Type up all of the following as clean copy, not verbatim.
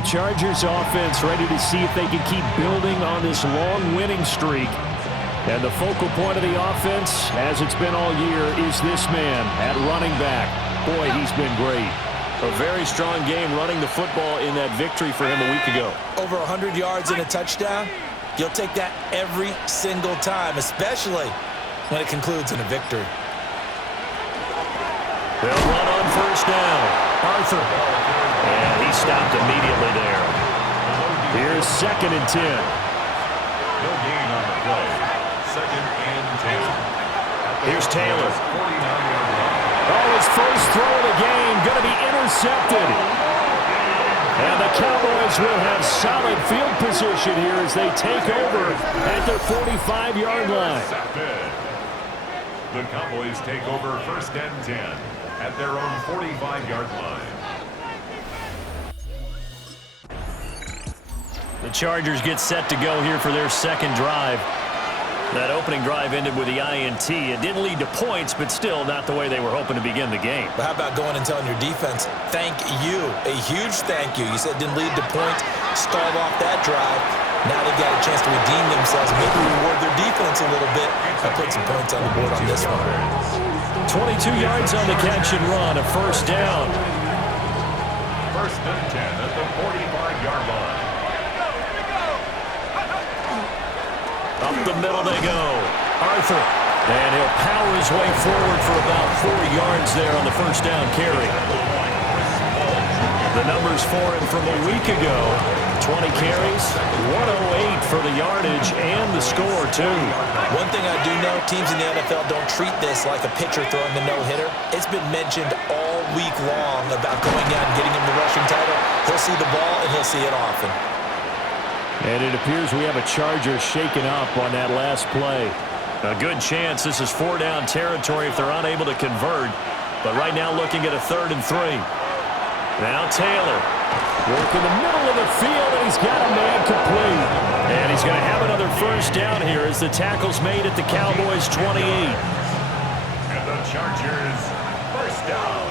The Chargers offense ready to see if they can keep building on this long winning streak. And the focal point of the offense, as it's been all year, is this man at running back. Boy, he's been great. A very strong game running the football in that victory for him a week ago. Over 100 yards and a touchdown. You'll take that every single time, especially when it concludes in a victory. They'll run on first down. Arthur. And he stopped immediately there. Here's 2nd and 10. No gain on the play. 2nd and 10. Here's Taylor. Oh, his first throw of the game going to be intercepted. And the Cowboys will have solid field position here as they take over at their 45-yard line. The Cowboys take over 1st and 10 at their own 45-yard line. The Chargers get set to go here for their 2nd drive. That opening drive ended with the INT. It didn't lead to points, but still not the way they were hoping to begin the game. But how about going and telling your defense, thank you, a huge thank you. You said it didn't lead to points, stalled off that drive. Now they got a chance to redeem themselves, maybe reward their defense a little bit by putting some points on the board on this one. 22 yards on the catch and run, a first down. 1st and 10 at the 45-yard line. Up the middle they go. Arthur. And he'll power his way forward for about 4 yards there on the first down carry. The numbers for him from a week ago. 20 carries, 108 for the yardage and the score, too. One thing I do know, teams in the NFL don't treat this like a pitcher throwing the no-hitter. It's been mentioned all week long about going out and getting him the rushing title. He'll see the ball, and he'll see it often. And it appears we have a Charger shaken up on that last play. A good chance this is 4-down territory if they're unable to convert. But right now looking at a 3rd and 3. Now Taylor. Working the middle of the field, and he's got a man complete. And he's going to have another first down here as the tackle's made at the Cowboys' 28. And the Chargers, first down.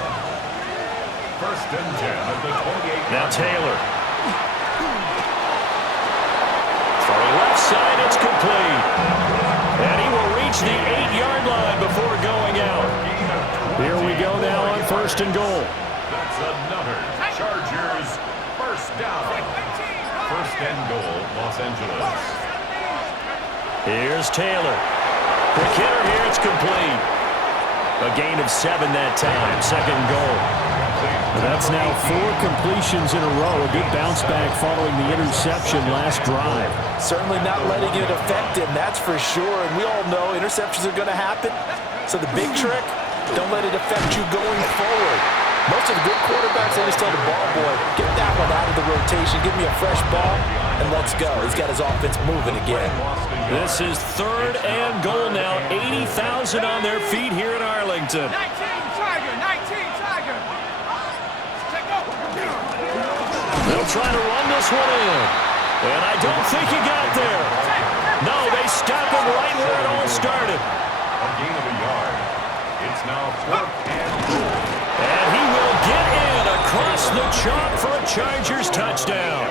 1st and 10 at the 28. Now Taylor. Throwing left side, it's complete. And he will reach the 8-yard line before going out. Here we go now on 1st and goal. That's another Chargers first down. 1st and goal, Los Angeles. Here's Taylor. Quick hitter here, it's complete. A gain of 7 that time, 2nd goal. That's now 4 completions in a row. A good bounce back following the interception last drive. Certainly not letting it affect him, that's for sure. And we all know interceptions are going to happen. So the big trick, don't let it affect you going forward. Most of the good quarterbacks, they just tell the ball boy, get that one out of the rotation, give me a fresh ball, and let's go. He's got his offense moving again. This is 3rd and goal now. 80,000 on their feet here in Arlington. 19 Tiger, 19 Tiger. They'll try to run this one in. And I don't think he got there. No, they stop him right where it all started. A gain of a yard. It's now 4th and goal. And he will get in across the chalk for a Chargers touchdown.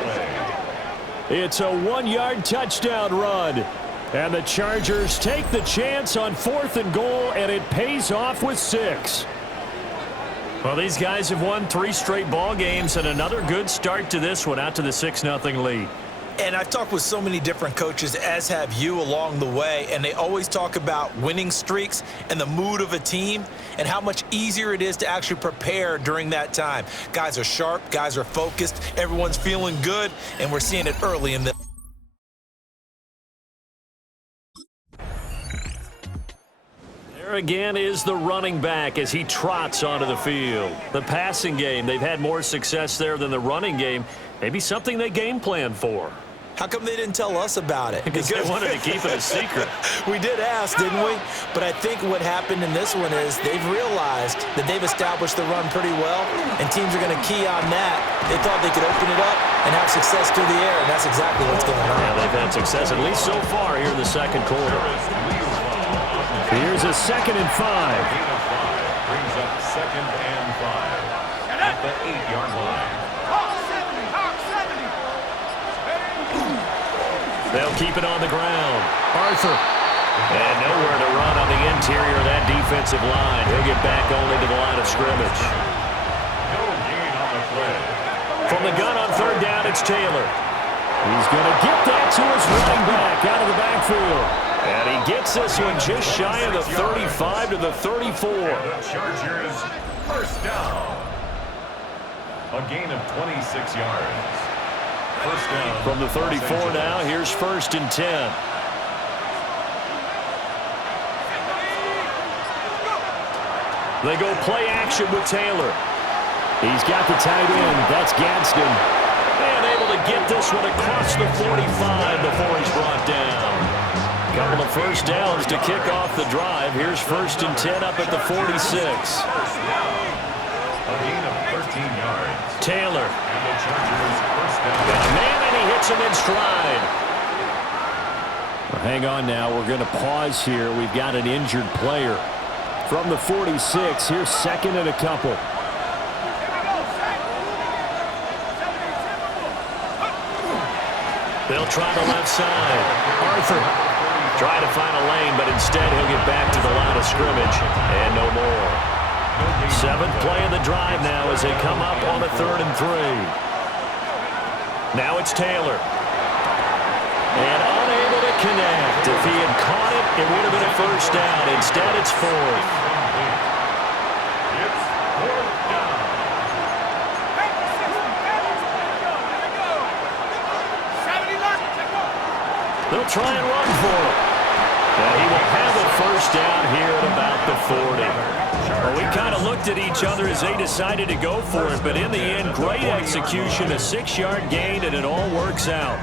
It's a 1-yard touchdown run. And the Chargers take the chance on 4th and goal, and it pays off with 6. Well, these guys have won 3 straight ball games, and another good start to this one, out to the 6-0 lead. And I've talked with so many different coaches, as have you, along the way, and they always talk about winning streaks and the mood of a team and how much easier it is to actually prepare during that time. Guys are sharp, guys are focused, everyone's feeling good, and we're seeing it early in the There again is the running back as he trots onto the field. The passing game, they've had more success there than the running game. Maybe something they game plan for. How come they didn't tell us about it? Because they wanted to keep it a secret. We did ask, didn't we? But I think what happened in this one is they've realized that they've established the run pretty well, and teams are going to key on that. They thought they could open it up and have success through the air, and that's exactly what's going on. Yeah, they've had success, at least so far here in the 2nd quarter. Here's a 2nd and 5. Brings up 2nd and 5 at the 8-yard line. Hawk 70, Hawk 70. They'll keep it on the ground. Arthur. And nowhere to run on the interior of that defensive line. He'll get back only to the line of scrimmage. No gain on the play. From the gun on third down, it's Taylor. He's going to get that to his running back out of the backfield. And he gets this one just shy of the 35 to the 34. The Chargers, first down. A gain of 26 yards. First down. From the 34 now, here's 1st and 10. They go play action with Taylor. He's got the tight end. That's Gadsden. And able to get this one across the 45 before he's brought down. Couple of first downs to kick off the drive. Here's 1st and 10 up at the 46. A gain of 13 yards. Taylor. And the Chargers, first down. Got a man, and he hits him in stride. Well, hang on now. We're going to pause here. We've got an injured player. From the 46, here's 2nd and a couple. They'll try the left side. Arthur try to find a lane, but instead he'll get back to the line of scrimmage. And no more. 7th play of the drive now as they come up on a 3rd and 3. Now it's Taylor. And unable to connect. If he had caught it, it would have been a first down. Instead, it's 4th. It's 4th down. They'll try and run for it. And he will have a first down here at about the 40. Well, we kind of looked at each other as they decided to go for it, but in the end, great execution, a 6-yard gain, and it all works out.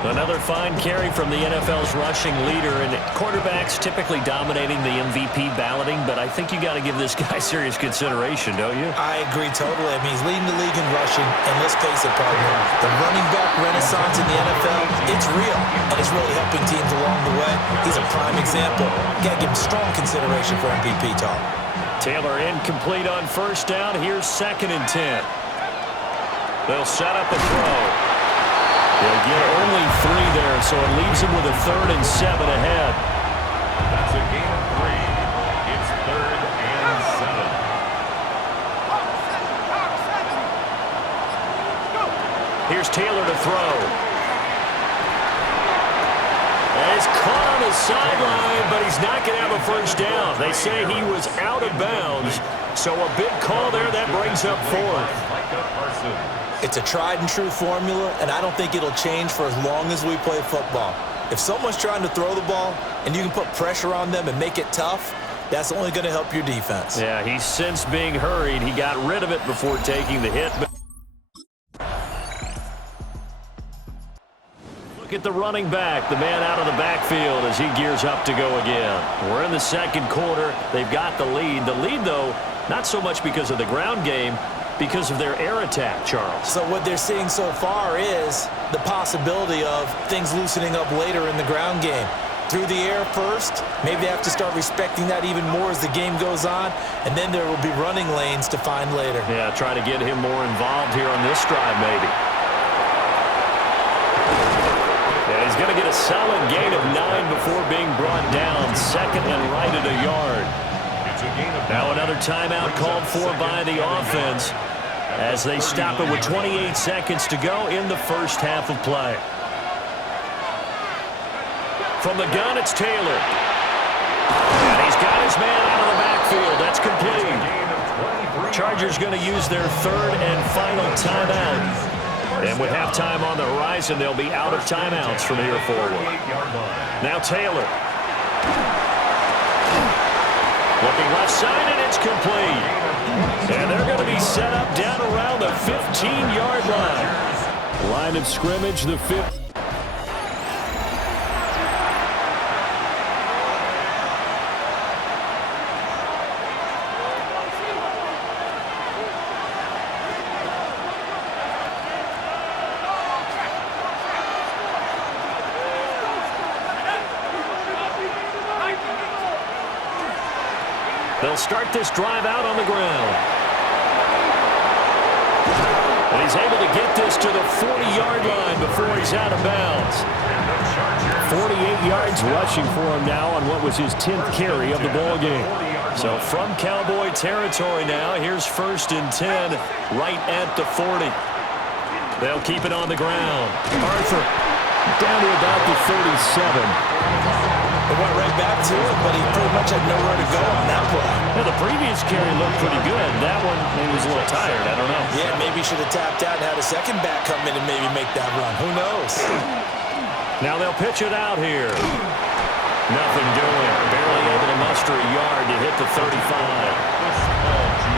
Another fine carry from the NFL's rushing leader, and quarterbacks typically dominating the MVP balloting, but I think you got to give this guy serious consideration, don't you? I agree totally. I mean, he's leading the league in rushing, and let's face it, partner, the running back renaissance in the NFL, it's real, and it's really helping teams along the way. He's a prime example. Got to give him strong consideration for MVP talk. Taylor incomplete on first down. Here's 2nd and 10. They'll set up a throw. They'll get only 3 there, so it leaves him with a 3rd and 7 ahead. That's a gain of 3. It's 3rd and 7. Here's Taylor to throw. And it's caught on the sideline, but he's not going to have a first down. They say he was out of bounds, so a big call there. That brings up 4th. It's a tried-and-true formula, and I don't think it'll change for as long as we play football. If someone's trying to throw the ball and you can put pressure on them and make it tough, that's only going to help your defense. Yeah, he's since being hurried. He got rid of it before taking the hit. Look at the running back, the man out of the backfield as he gears up to go again. We're in the 2nd quarter. They've got the lead. The lead, though, not so much because of the ground game, because of their air attack, Charles. So what they're seeing so far is the possibility of things loosening up later in the ground game. Through the air first, maybe they have to start respecting that even more as the game goes on, and then there will be running lanes to find later. Yeah, try to get him more involved here on this drive, maybe. Yeah, he's going to get a solid gain of 9 before being brought down. 2nd and right at a yard. Now another timeout called for by the offense as they stop it with 28 seconds to go in the first half of play. From the gun, it's Taylor. And he's got his man out of the backfield. That's complete. Chargers going to use their 3rd and final timeout. And with halftime on the horizon, they'll be out of timeouts from here forward. Now Taylor. Looking left side, and it's complete. And they're going to be set up down around the 15-yard line. Line of scrimmage, the 5th. They'll start this drive out on the ground. And he's able to get this to the 40-yard line before he's out of bounds. 48 yards rushing for him now on what was his 10th carry of the ball game. So from Cowboy territory now, here's 1st and 10 right at the 40. They'll keep it on the ground. Arthur down to about the 37. They went right back to it, but he pretty much had nowhere to go on that play. Yeah, the previous carry looked pretty good. That one, he was a little tired. I don't know. Yeah, maybe he should have tapped out and had a second back come in and maybe make that run. Who knows? Now they'll pitch it out here. Nothing doing. Barely able to muster a yard to hit the 35.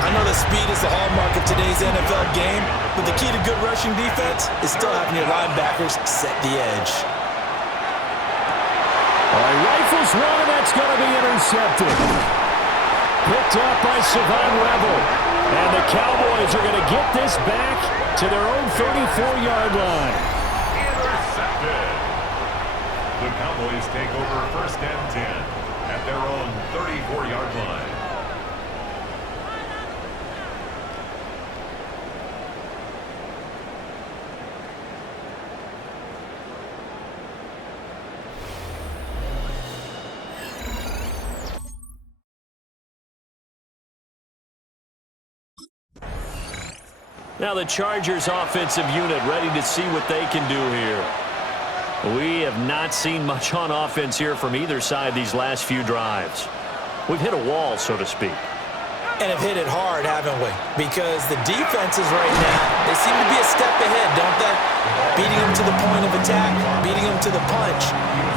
I know that speed is the hallmark of today's NFL game, but the key to good rushing defense is still having your linebackers set the edge. All right, rifles one, and that's going to be intercepted. Picked up by Savon Rebel. And the Cowboys are going to get this back to their own 34-yard line. Intercepted. The Cowboys take over 1st and 10 at their own 34-yard line. Now the Chargers offensive unit ready to see what they can do here. We have not seen much on offense here from either side these last few drives. We've hit a wall, so to speak. And have hit it hard, haven't we? Because the defenses right now, they seem to be a step ahead, don't they? Beating them to the point of attack, beating them to the punch.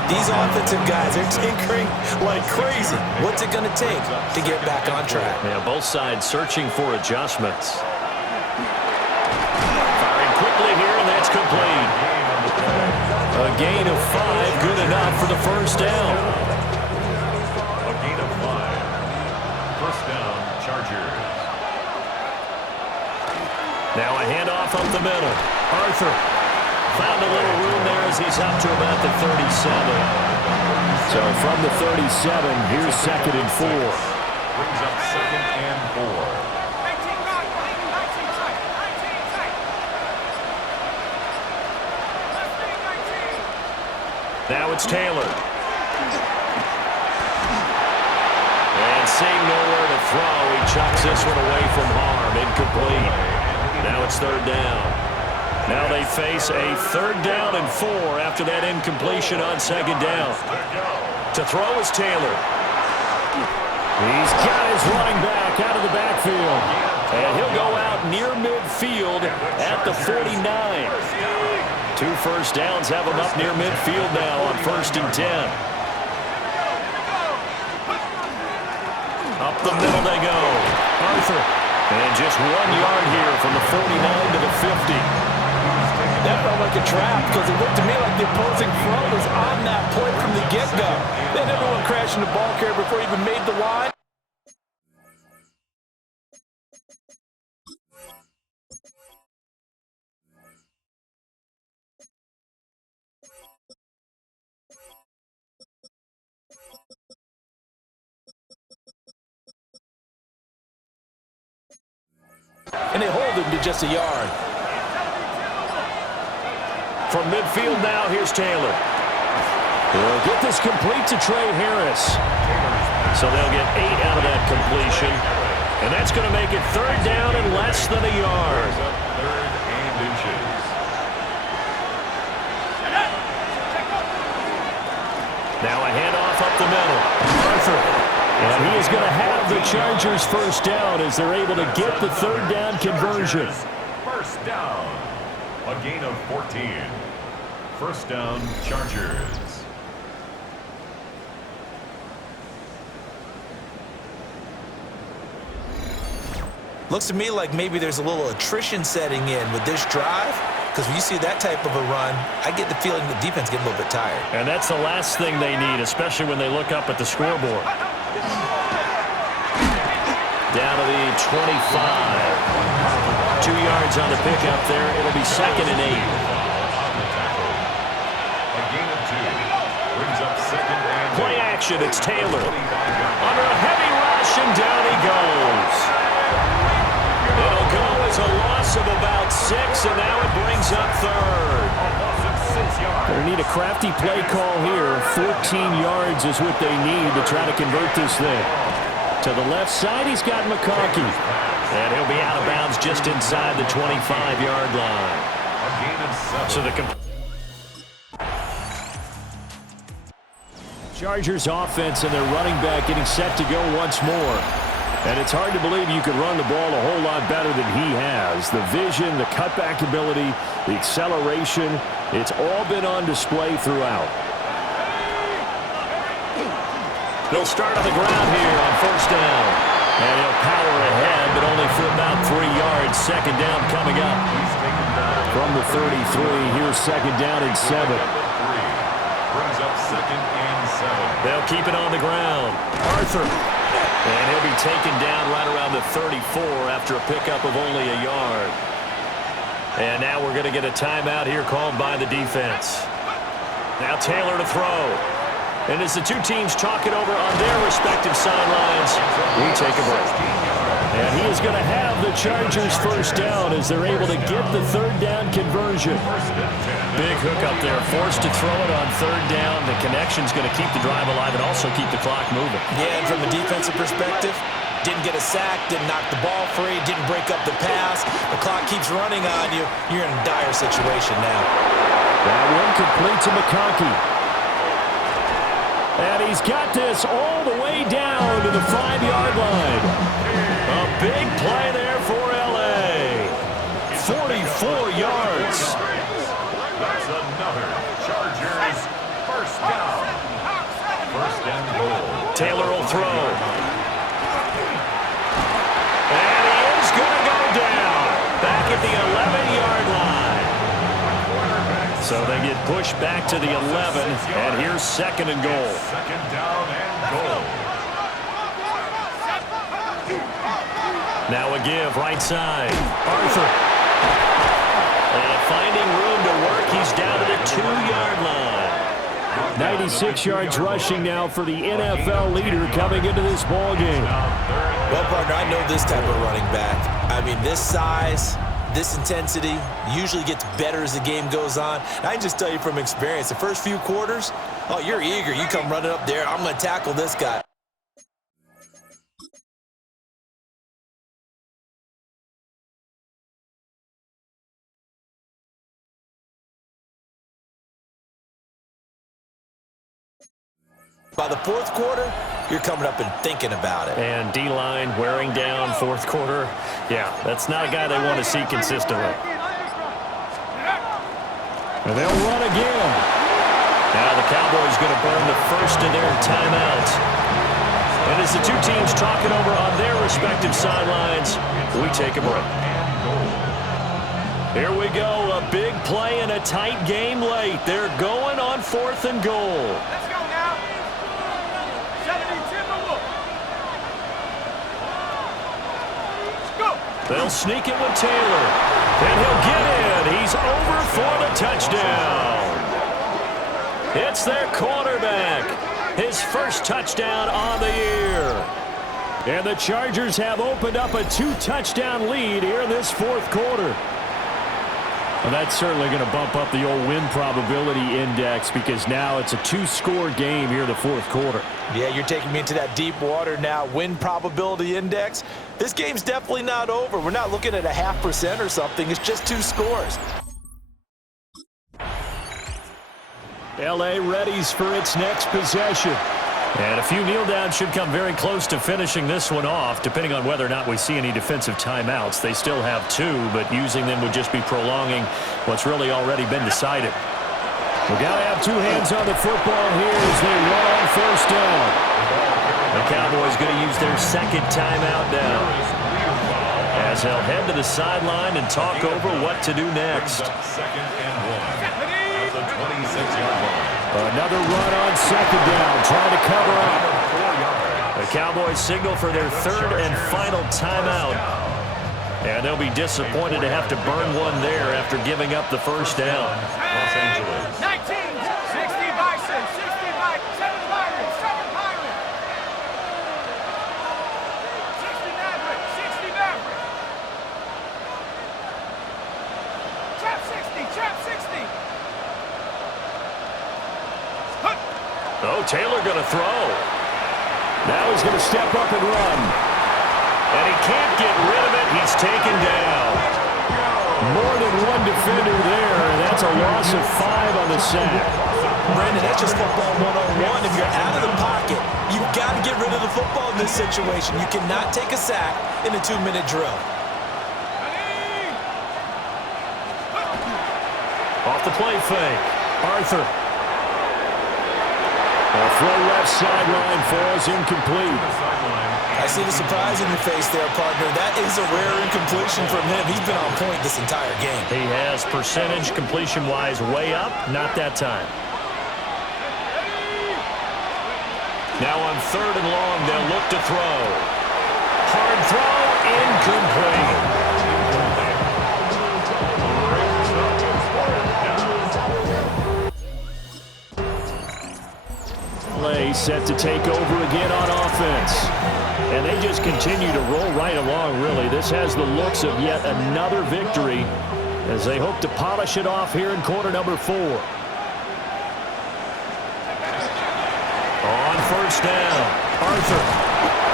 These offensive guys are tinkering like crazy. What's it going to take to get back on track? Yeah, both sides searching for adjustments. Firing quickly here, and that's complete. A gain of 5, good enough for the 1st down. A gain of 5. 1st down, Chargers. Now a handoff up the middle. Arthur found a little room there as he's up to about the 37. So from the 37, here's 2nd and 4. Brings up 2nd and 4. Now it's Taylor. And seeing nowhere to throw, he chucks this one away from harm. Incomplete. Now it's 3rd down. Now they face a 3rd down and 4 after that incompletion on 2nd down. To throw is Taylor. He's got his running back out of the backfield. And he'll go out near midfield at the 49. 2 first downs have him up near midfield now on 1st and 10. Up the middle they go. Arthur. And just 1 yard here from the 49 to the 50. That felt like a trap because it looked to me like the opposing front was on that point from the get-go. Then everyone crashing the ball carrier before he even made the line. And they hold him to just a yard. From midfield now, here's Taylor. They'll get this complete to Trey Harris. So they'll get 8 out of that completion. And that's going to make it 3rd down and less than a yard. 3rd and inches. Now a handoff up the middle. Arthur. And he is going to have the Chargers 1st down as they're able to get the 3rd down conversion. 1st down. A gain of 14. 1st down, Chargers. Looks to me like maybe there's a little attrition setting in with this drive. Because when you see that type of a run, I get the feeling the defense get a little bit tired. And that's the last thing they need, especially when they look up at the scoreboard. Down to the 25. 2 yards on the pickup there. It'll be 2nd and 8. A gain of 2. Brings up 2nd and 8. Play action, it's Taylor. Under a heavy rush, and down he goes. It'll go as a loss of about 6, and now it brings up 3rd. They need a crafty play call here. 14 yards is what they need to try to convert this thing. To the left side, he's got McConkey. And he'll be out of bounds just inside the 25-yard line. So the Chargers offense and their running back getting set to go once more. And it's hard to believe you could run the ball a whole lot better than he has. The vision, the cutback ability, the acceleration, it's all been on display throughout. They'll start on the ground here on first down. And he'll power ahead, but only for about 3 yards. Second down coming up. From the 33, here's second down and 7. Brings up second and 7. They'll keep it on the ground. Arthur. And he'll be taken down right around the 34 after a pickup of only a yard. And now we're going to get a timeout here called by the defense. Now Taylor to throw. And as the two teams talk it over on their respective sidelines, we take a break. And he is going to have the Chargers first down as they're able to get the third down conversion. Big hook up there, forced to throw it on third down. The connection's going to keep the drive alive and also keep the clock moving. Yeah, and from a defensive perspective, didn't get a sack, didn't knock the ball free, didn't break up the pass. The clock keeps running on you. You're in a dire situation now. That one complete to McConkey. And he's got this all the way down to the 5-yard line. A big play there for L.A. 44 yards. That's another Chargers first down. First and goal. Taylor will throw. And he is going to go down. Back at the 11-yard line. So they get pushed back to the 11, and here's second and goal. Second down and goal. Now a give, right side. Arthur. And finding room to work, he's down to the 2-yard line. 96 yards rushing now for the NFL leader coming into this ball game. Well, partner, I know this type of running back. I mean, this size, this intensity usually gets better as the game goes on. And I can just tell you from experience, the first few quarters, oh, you're eager. You come running up there, I'm going to tackle this guy. By the fourth quarter, you're coming up and thinking about it. And D-line wearing down fourth quarter. Yeah, that's not a guy they want to see consistently. And they'll run again. Now the Cowboys going to burn the first of their timeouts. And as the two teams talk it over on their respective sidelines, we take a break. Here we go, a big play in a tight game late. They're going on fourth and goal. Let's go now. 70 Timberwolves. Go. They'll sneak it with Taylor. And he'll get in. He's over for the touchdown. It's their quarterback. His first touchdown on the year. And the Chargers have opened up a 2-touchdown lead here in this fourth quarter. Well, that's certainly going to bump up the old win probability index because now it's a 2-score game here in the fourth quarter. Yeah, you're taking me into that deep water now. Win probability index. This game's definitely not over. We're not looking at a 0.5% or something. It's just 2 scores. L.A. readies for its next possession. And a few kneel downs should come very close to finishing this one off, depending on whether or not we see any defensive timeouts. They still have 2, but using them would just be prolonging what's really already been decided. We've got to have 2 hands on the football here as they run on first down. The Cowboys going to use their second timeout now, as they'll head to the sideline and talk over what to do next. Second and 1 at the 26-yard line. Another run on second down, trying to cover up. The Cowboys signal for their third and final timeout. And they'll be disappointed to have to burn one there after giving up the first down. Los Angeles. 19, 60 Bison, 60 Bison, 7 Pirates, 7 Pirates. 60 Maverick, 60 Maverick. Trap 60, Trap 60. Taylor going to throw. Now he's going to step up and run. And he can't get rid of it. He's taken down. More than one defender there, and that's a loss of 5 on the sack. Brandon, that's just football 101. If you're out of the pocket, you've got to get rid of the football in this situation. You cannot take a sack in a 2-minute drill. Off the play fake. Arthur. A throw left sideline falls incomplete. I see the surprise in your face there, partner. That is a rare incompletion from him. He's been on point this entire game. He has percentage completion-wise way up. Not that time. Now on 3rd and long, they'll look to throw. Hard throw, incomplete. Play set to take over again on offense. And they just continue to roll right along, really. This has the looks of yet another victory as they hope to polish it off here in quarter number 4. On 1st down, Arthur.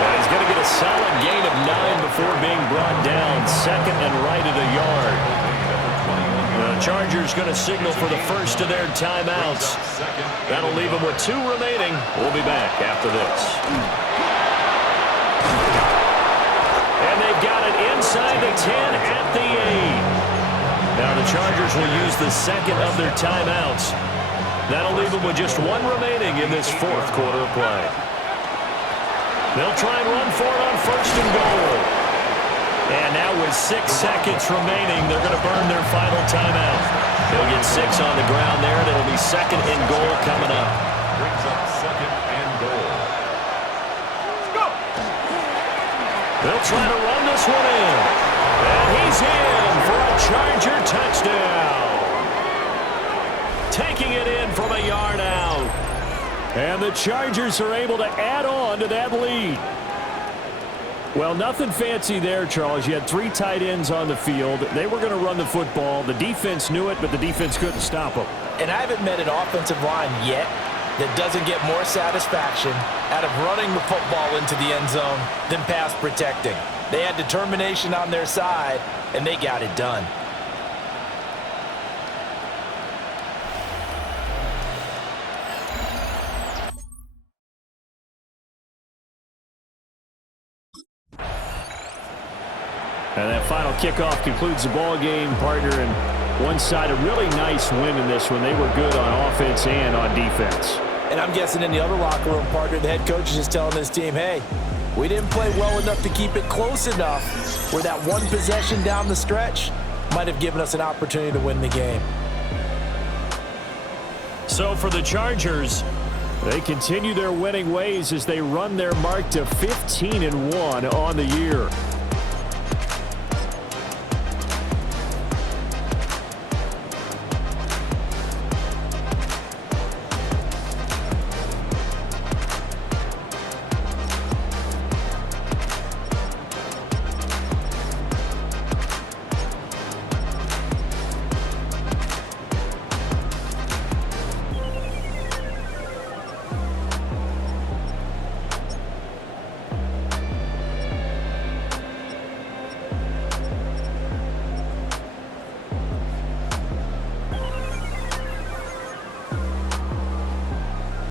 And he's going to get a solid gain of 9 before being brought down. 2nd and right at a yard. The Chargers going to signal for the first of their timeouts. That'll leave them with 2 remaining. We'll be back after this. And they've got it inside the 10 at the 8. Now the Chargers will use the 2nd of their timeouts. That'll leave them with just 1 remaining in this 4th quarter of play. They'll try and run for it on 1st and goal. And now with 6 seconds remaining, they're going to burn their final timeout. They'll get 6 on the ground there, and it'll be 2nd and goal coming up. Brings up 2nd and goal. Go! They'll try to run this one in. And he's in for a Charger touchdown. Taking it in from a yard out. And the Chargers are able to add on to that lead. Well, nothing fancy there, Charles. You had 3 tight ends on the field. They were going to run the football. The defense knew it, but the defense couldn't stop them. And I haven't met an offensive line yet that doesn't get more satisfaction out of running the football into the end zone than pass protecting. They had determination on their side, and they got it done. And that final kickoff concludes the ball game, partner. And one side, a really nice win in this one. They were good on offense and on defense. And I'm guessing in the other locker room, partner, the head coach is just telling this team, hey, we didn't play well enough to keep it close enough where that one possession down the stretch might have given us an opportunity to win the game. So for the Chargers, they continue their winning ways as they run their mark to 15-1 on the year.